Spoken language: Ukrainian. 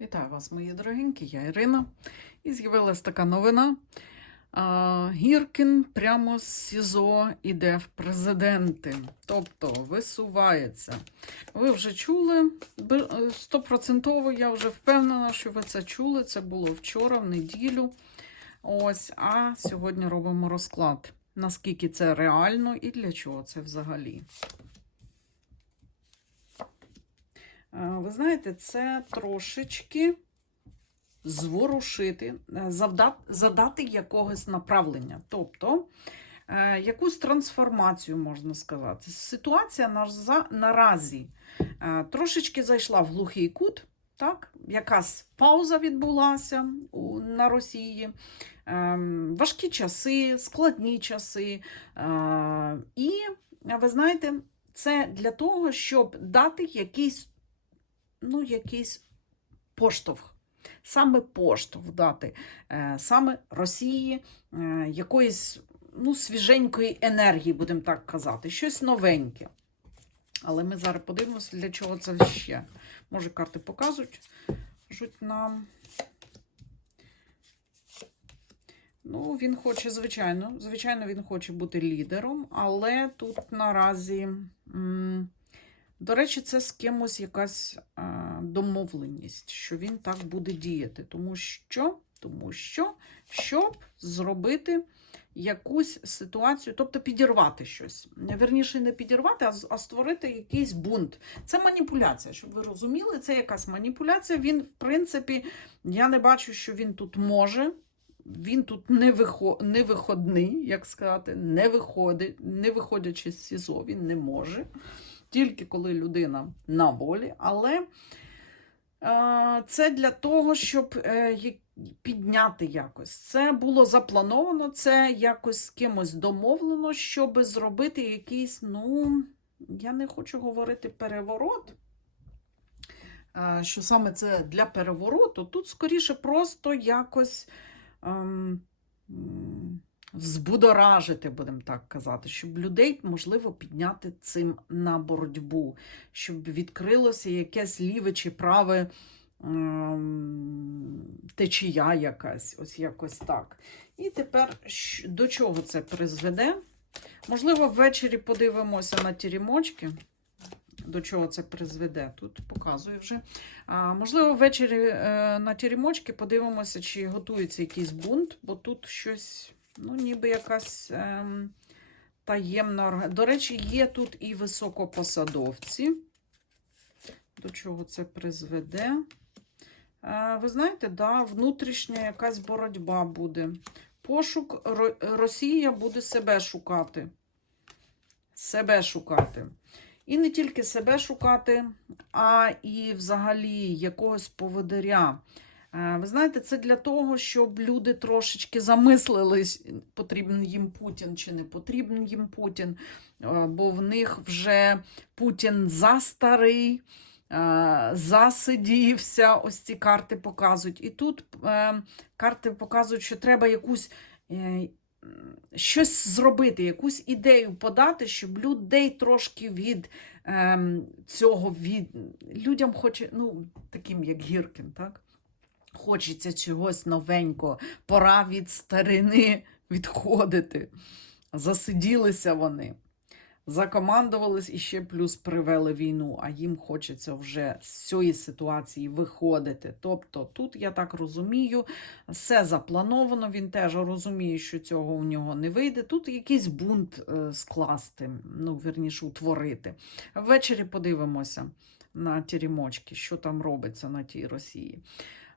Вітаю вас, мої дорогенькі, я Ірина. І з'явилась така новина. Гіркін прямо з СІЗО іде в президенти, тобто висувається. Ви вже чули, е, стопроцентово, я вже впевнена, що ви це чули. Це було вчора, в неділю. Ось, а сьогодні робимо розклад. Наскільки це реально і для чого це взагалі. Е, Ви знаєте, це трошечки зворушити, е, завдати, задати якогось направлення. Тобто е, якусь трансформацію, можна сказати. Ситуація на- наразі е, трошечки зайшла в глухий кут. Так, якась пауза відбулася на Росії, ем, важкі часи, складні часи. Е, і ви знаєте, це для того, щоб дати якийсь ну, якийсь поштовх. Саме поштовх дати, е, саме Росії е, якоїсь ну, свіженької енергії, будемо так казати, щось новеньке. Але ми зараз подивимося, для чого це ще. Може, карти показують кажуть нам. Ну, він хоче, звичайно, звичайно, він хоче бути лідером, але тут наразі. м, до речі, це з кимось якась домовленість, що він так буде діяти. Тому що, тому що, щоб зробити якусь ситуацію, тобто підірвати щось. Верніше, не підірвати, а, створити якийсь бунт. Це маніпуляція, щоб ви розуміли, це якась маніпуляція. Він, в принципі, я не бачу, що він тут може. Він тут не виходний, як сказати, не виходить, не виходячи з СІЗО, він не може тільки коли людина на волі, але е, це для того, щоб е, підняти якось. Це було заплановано, це якось з кимось домовлено, щоб зробити якийсь, ну, я не хочу говорити переворот. е, Що саме це для перевороту, тут скоріше просто якось ем, взбудоражити, будемо так казати, щоб людей можливо підняти цим на боротьбу, щоб відкрилося якесь ліве чи праве ем, течія якась, ось якось так. І тепер до чого це призведе? Можливо, ввечері подивимося на ті рімочки. До чого це призведе? Тут показую вже. А, можливо, ввечері е, на ті рімочки подивимося, чи готується якийсь бунт, бо тут щось, ну, ніби якась ем, таємна До речі, є тут і високопосадовці. До чого це призведе? Е, ви знаєте, да, внутрішня якась боротьба буде. Пошук Росія буде себе шукати. Себе шукати. І не тільки себе шукати, а і взагалі якогось поводиря. Е, Ви знаєте, це для того, щоб люди трошечки замислились, потрібен їм Путін чи не потрібен їм Путін, Е, бо в них вже Путін застарий, е, засидівся. Ось ці карти показують. І тут карти показують, що треба якусь. Щось зробити, якусь ідею подати, щоб людей трошки від ем, цього від людям хоче, ну, таким як Гіркін, так? Хочеться чогось новенького, пора від старини відходити. Засиділися вони, закомандувались і ще плюс привели війну, а їм хочеться вже з цієї ситуації виходити. Тобто, тут, я так розумію, все заплановано, він теж розуміє, що цього у нього не вийде. Тут якийсь бунт е, скласти, ну, вірніше, утворити. Ввечері подивимося на ті рімочки, що там робиться на тій Росії.